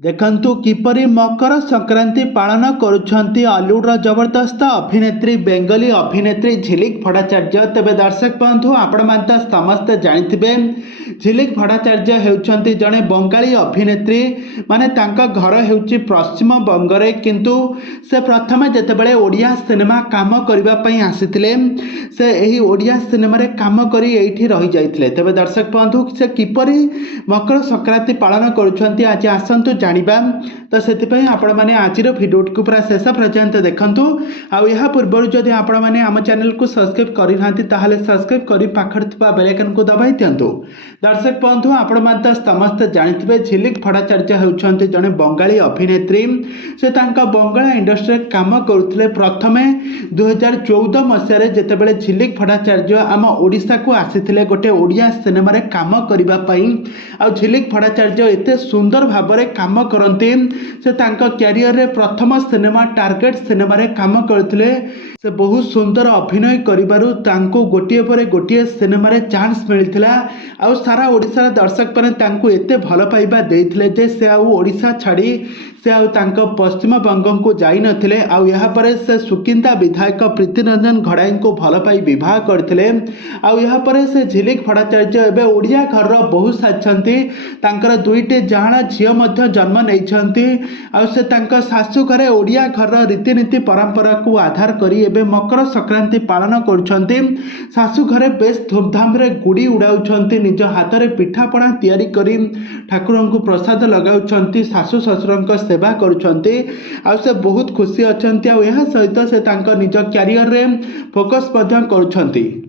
देखंतु किपरि मकर संक्रांति पालन करुछंती ऑलीवुड जबरदस्त अभिनेत्री बेंगली अभिनेत्री झिलिक भट्टाचार्य। तेबे दर्शक बंधु आपण माने समस्त जानिथिबे झिलिक भट्टाचार्य हेउछंती जणे बंगाली अभिनेत्री माने तांका घर हेउची पश्चिम बंगरे, किंतु से प्रथमे जेतेबेले ओडिया सिनेमा काम करिबा पई आसीथिले से एही ओडिया सिनेमा रे काम करी एठी रहि जाइथिले। तेबे दर्शक बंधु से किपरि मकर संक्रांति पालन करुछंती आज आसंतु जानिबा। तो से आपण मैंने आज भिडियो को पूरा शेष पर्यंत देखंतु। आ पूर्व जदि आपण मैंने आम चैनल को सब्सक्राइब करना ताहले सब्सक्राइब कर पाखर थिबा बेल आइकन को दबाई दियंतु। दर्शक बंधु आपण माने समस्त जानिथिबे झिलिक भट्टाचार्य हेउछंती जणे बंगाली अभिनेत्री। से तांका बंगाला इंडस्ट्री काम करुथिले। प्रथमे 2014 मसीह जेतेबेले झिलिक भट्टाचार्य आम ओडिशा को आसीथिले गोटे ओडिया सिनेमा रे काम करिबा पई। आ झिलिक भट्टाचार्य एते सुंदर भाबरे काम करते। से तांका कैरियर रे प्रथम सिनेमा टार्गेट सिनेमा रे काम करथिले। से बहुत सुंदर अभिनय करिबारु तांको गोटिए परे गोटिए सिनेमा रे चांस मिलथिला। आ सारा ओडिसा दर्शक माने तांको एते भल पाइबा देइथिले जे से आ ओडिशा छाड़ी से आ तांको पश्चिम बंग को जाई नथिले। आ यहा परे से सुकिंदा विधायक प्रीति रंजन घड़ाई को भल पाई विवाह करथिले। आ यहा परे से झिलिक भट्टाचार्य एबे ओडिया घर रो बहु साचंती। तांकर दुईटे जाणा झियो मध्य जन्म नेइछंती। आ से तांका सासु घरे ओडिया घर रो रीतिनीति परंपरा को आधार करी एबे मकर संक्रांति पालन करुछंती। सासु घरे बेस धूमधाम रे गुड़ी उड़ाउछंती। निज हाथ रे पिठापଣା तैयारी करी ठाकुरन को प्रसाद लगाउछंती। सासु ससुरंक सेवा करुछंती। आ से बहुत खुशी अछंती। आ यहा सहित से तांका निज कैरियर रे फोकस मध्य करुछंती।